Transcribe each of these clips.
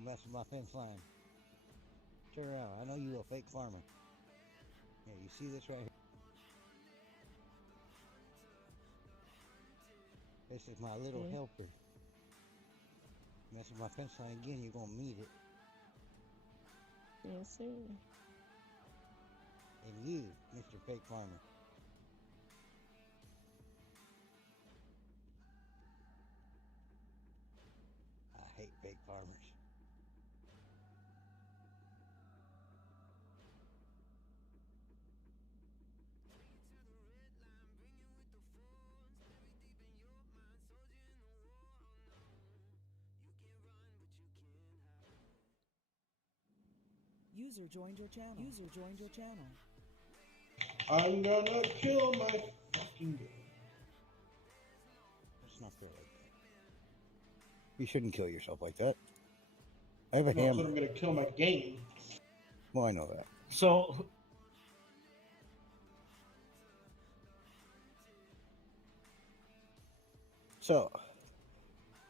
Don't mess with my fence line. Turn around. I know you a fake farmer. Yeah, you see this right here? This is my little helper. Mess with my fence line again, you're gonna meet it. Yes, sir. And you, Mr. Fake Farmer. I hate fake farmers. User joined your channel. User joined your channel. I'm gonna kill my fucking game. It's not fair like that. You shouldn't kill yourself like that. I have a No, hammer. I'm gonna kill my game. Well, I know that. So,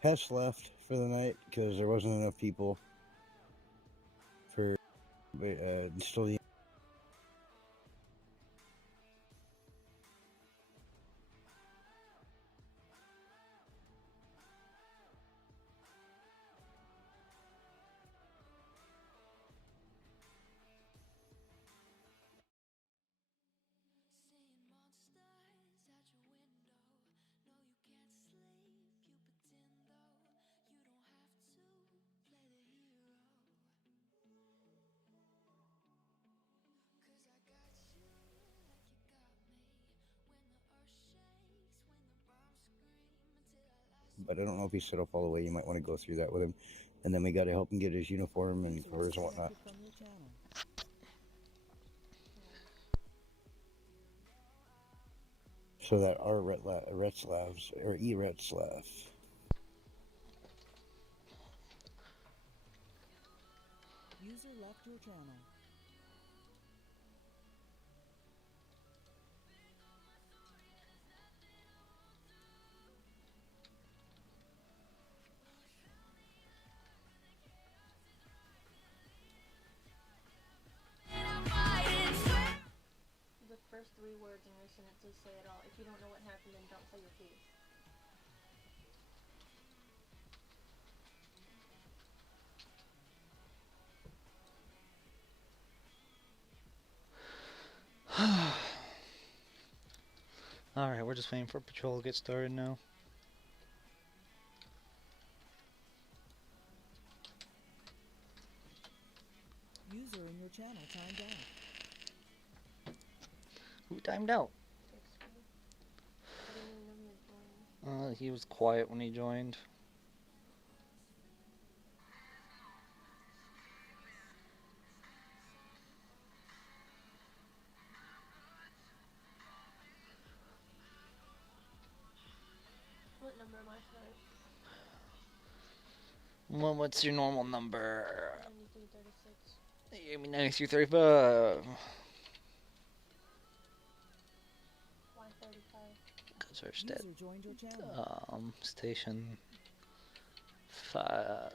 Hess left for the night because there wasn't enough people for still the. But I don't know if he's set up all the way. You might want to go through that with him. And then we got to help him get his uniform and clothes and whatnot. So that our Retzlavs, or E-Retzlav. User left your channel. The first 3 words in your sentences say it all. If you don't know what happened, then don't say your piece. Alright, we're just waiting for patrol to get started now. User in your channel timed out. Who timed out? He was quiet when he joined. What number am I tonight? Well, what's your normal number? 9336. You mean 9335? Why 35? Because we're stat. User joined your channel. Station 5.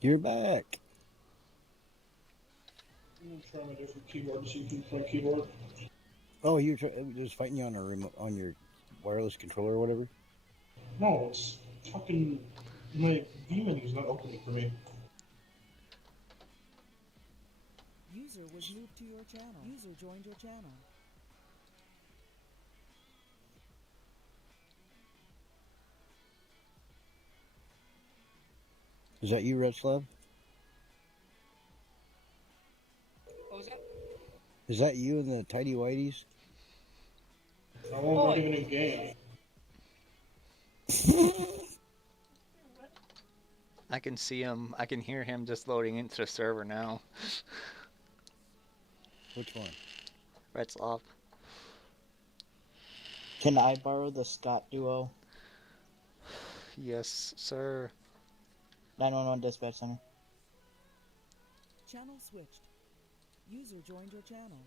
You're back. I'm gonna try my different keyboard to see if you can play keyboard. Oh, you're just fighting you on a remote, on your wireless controller or whatever? No, it's fucking... My view menu's not opening for me. User was moved to your channel. User joined your channel. Is that you, Retzlav? What was that? Is that you in the tidy whities? I won't even in game. I can see him. I can hear him just loading into the server now. Which one? Retzlav. Can I borrow the Scott Duo? Yes, sir. 911 dispatch center. Channel switched. User joined your channel.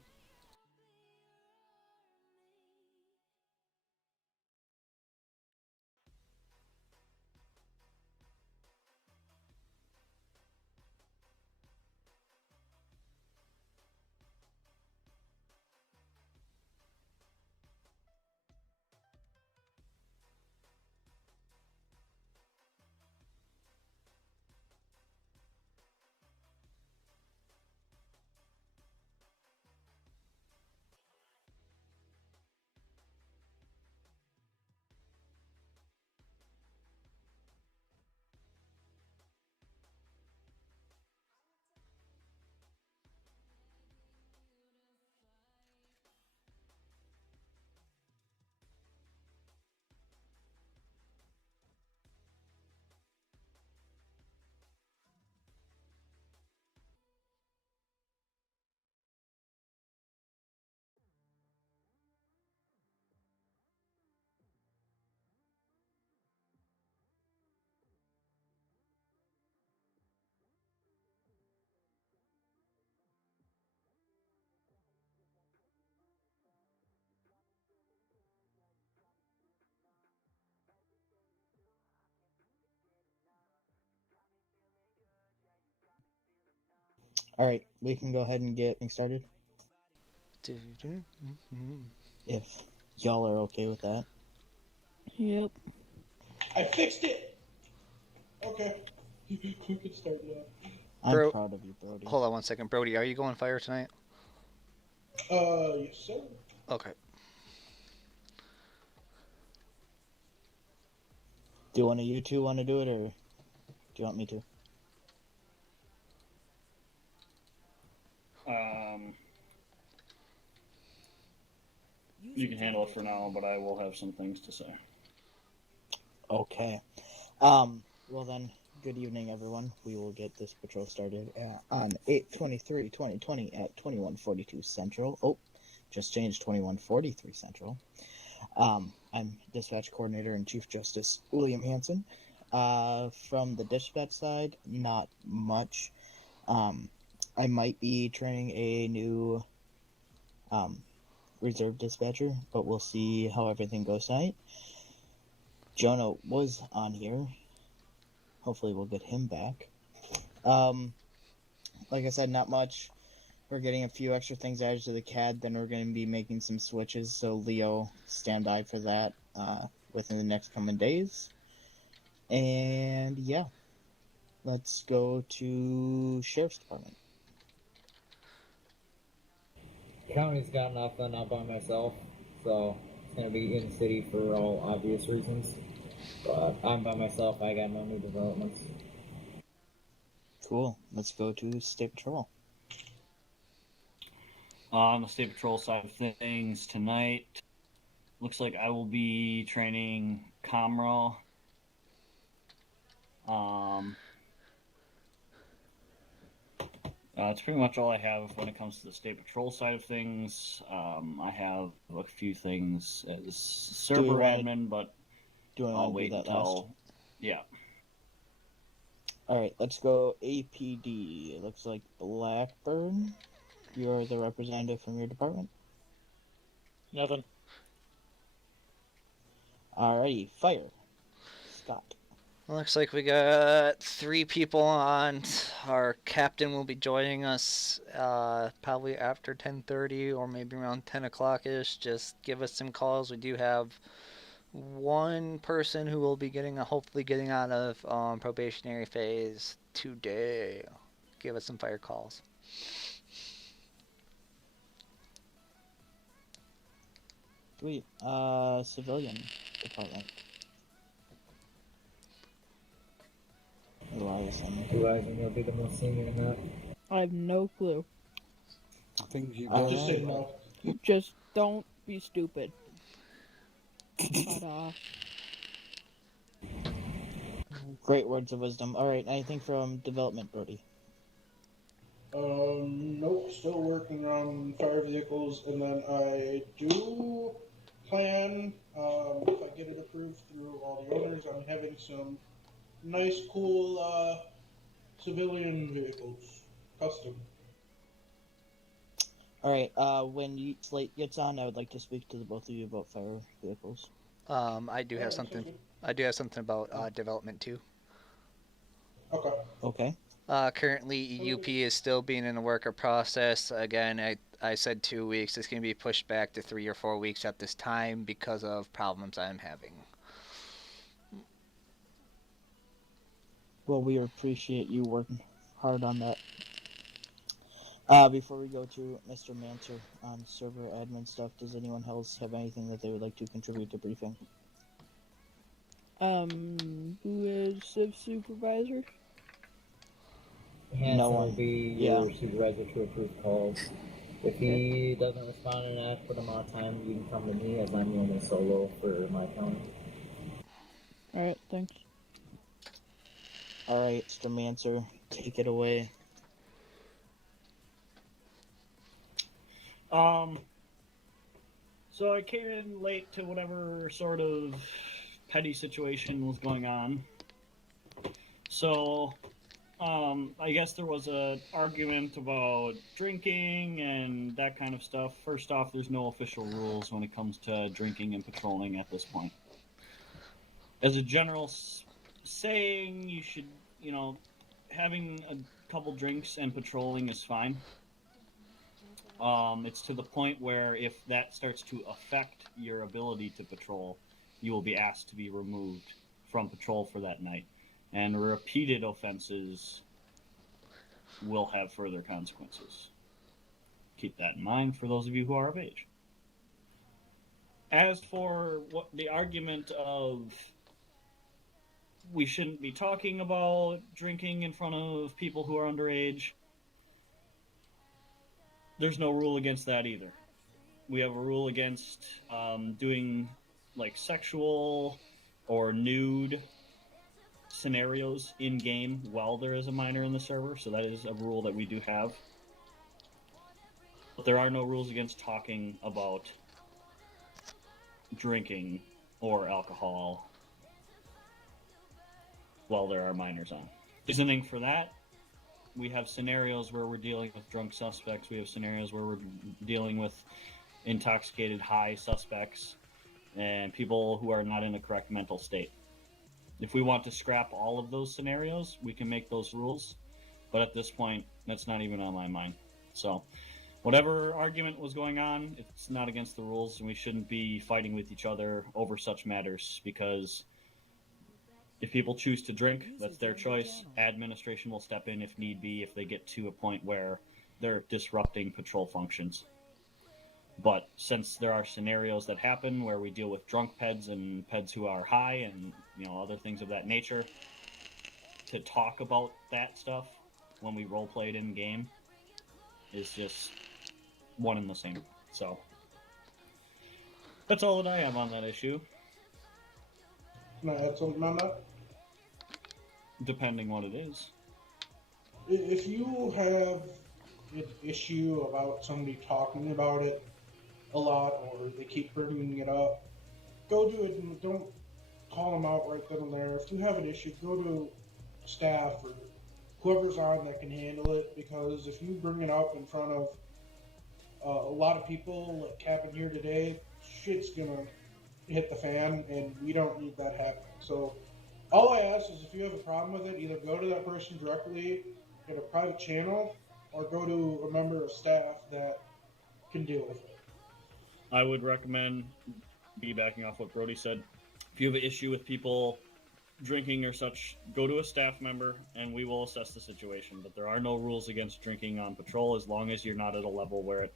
Alright, we can go ahead and get things started. If y'all are okay with that. Yep. I fixed it! Okay. You can start now. I'm Bro- proud of you, Brody. Hold on one second, Brody. Are you going fire tonight? Yes, sir. Okay. Do one of you two want to do it, or do you want me to? User You can handle it for joined now, but I will have some things to say. Okay. Well then, good evening, everyone. We will get this patrol started on 8/23/2020 at 21:42 Central. Oh, just changed 21:43 Central. I'm Dispatch Coordinator and Chief Justice William Hanson. From the dispatch side, not much. I might be training a new reserve dispatcher, but we'll see how everything goes tonight. Jonah was on here. Hopefully we'll get him back. Like I said, not much. We're getting a few extra things added to the CAD, then we're going to be making some switches, so Leo, stand by for that within the next coming days. And yeah, let's go to Sheriff's Department. County's got nothing out by myself, so it's gonna be in city for all obvious reasons. But I'm by myself, I got no new developments. Cool. Let's go to State Patrol. On the State Patrol side of things, tonight, looks like I will be training Comro. That's pretty much all I have when it comes to the State Patrol side of things. I have a few things as server admin, but Do you I'll want to wait do that until... last? Yeah. Alright, let's go APD. It looks like Blackburn. You're the representative from your department. Nothing. Alrighty, Fire. Scott. Looks like we got 3 people on. Our captain will be joining us probably after 10:30 or maybe around 10 o'clock-ish. Just give us some calls. We do have one person who will be hopefully getting out of probationary phase today. Give us some fire calls. Sweet. Civilian department. Elias. Realizing you'll be the most senior in that. I have no clue. Things you've I'll done. Just say no. Just don't be stupid. Ta-da. Great words of wisdom. Alright, anything from development, Brody? Nope, still working on fire vehicles, and then I do plan, if I get it approved through all the owners, I'm having some nice, cool, civilian vehicles, custom. Alright, when Slate gets on, I would like to speak to the both of you about fire vehicles. I do have something about development too. Okay. Okay. Currently, EUP is still being in the worker process. Again, I said 2 weeks. It's going to be pushed back to 3 or 4 weeks at this time because of problems I'm having. Well, we appreciate you working hard on that. Before we go to Mr. Manser on server admin stuff, does anyone else have anything that they would like to contribute to briefing? Who is Civ Supervisor? Hanson No will one. be Yeah. your supervisor to approve calls. If he doesn't respond in an adequate amount of time, you can come to me as I'm the only solo for my county. Alright, thanks. Alright, Mr. Manser, take it away. So I came in late to whatever sort of petty situation was going on. So, I guess there was an argument about drinking and that kind of stuff. First off, there's no official rules when it comes to drinking and patrolling at this point. As a general saying, you should, having a couple drinks and patrolling is fine. It's to the point where if that starts to affect your ability to patrol, you will be asked to be removed from patrol for that night. And repeated offenses will have further consequences. Keep that in mind for those of you who are of age. As for what the argument of we shouldn't be talking about drinking in front of people who are underage, there's no rule against that either. We have a rule against doing like sexual or nude scenarios in game while there is a minor in the server, so that is a rule that we do have. But there are no rules against talking about drinking or alcohol while there are minors on. Reasoning for that, we have scenarios where we're dealing with drunk suspects, we have scenarios where we're dealing with intoxicated high suspects, and people who are not in a correct mental state. If we want to scrap all of those scenarios, we can make those rules, but at this point, that's not even on my mind. So, whatever argument was going on, it's not against the rules, and we shouldn't be fighting with each other over such matters, because if people choose to drink, that's their choice. Administration will step in if need be, if they get to a point where they're disrupting patrol functions. But since there are scenarios that happen where we deal with drunk peds and peds who are high and other things of that nature, to talk about that stuff when we role-played in game is just one and the same. So that's all that I have on that issue. Can I add something on that? Depending what it is. If you have an issue about somebody talking about it a lot, or they keep bringing it up, go to it and don't call them out right then and there. If you have an issue, go to staff or whoever's on that can handle it, because if you bring it up in front of a lot of people, like happened here today, shit's gonna hit the fan, and we don't need that happening. So all I ask is, if you have a problem with it, either go to that person directly in a private channel, or go to a member of staff that can deal with it. I would recommend, backing off what Brody said, if you have an issue with people drinking or such, go to a staff member and we will assess the situation. But there are no rules against drinking on patrol, as long as you're not at a level where it